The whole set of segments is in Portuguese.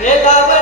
Yeah,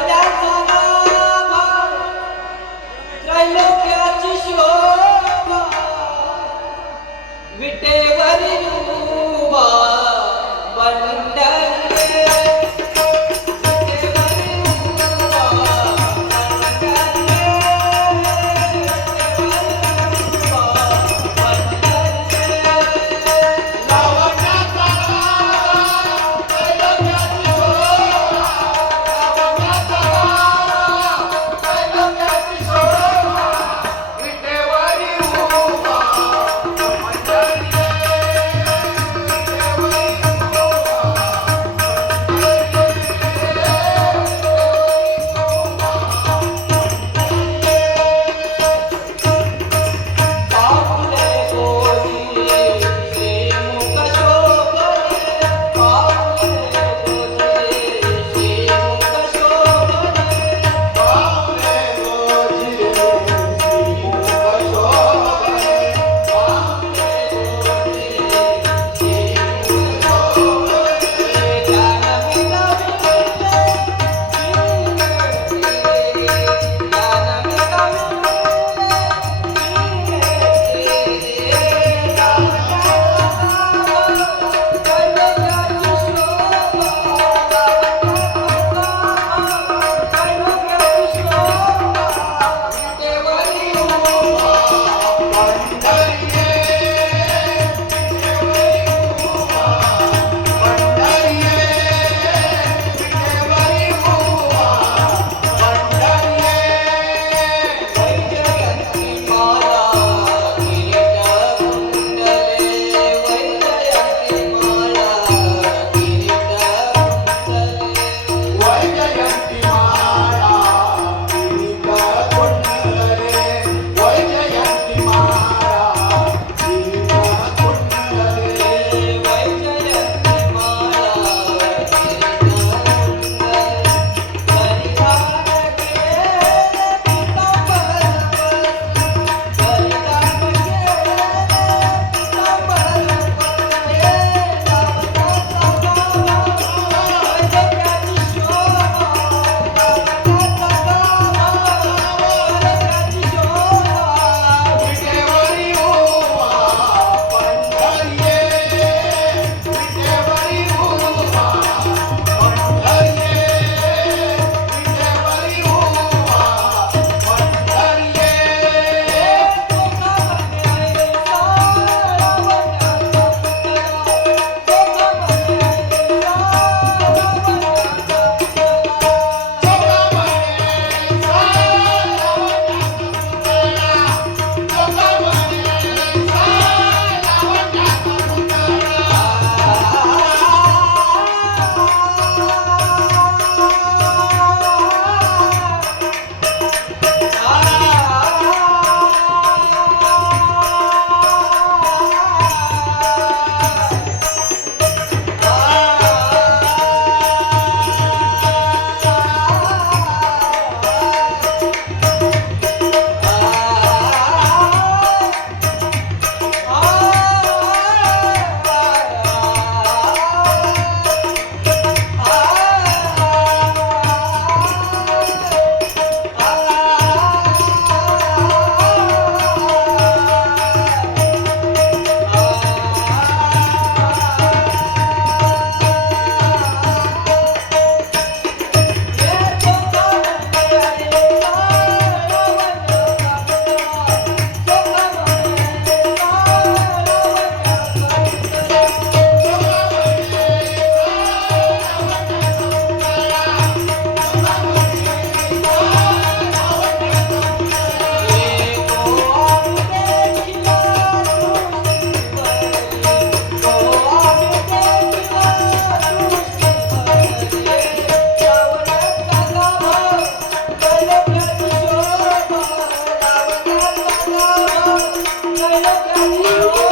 eu quero.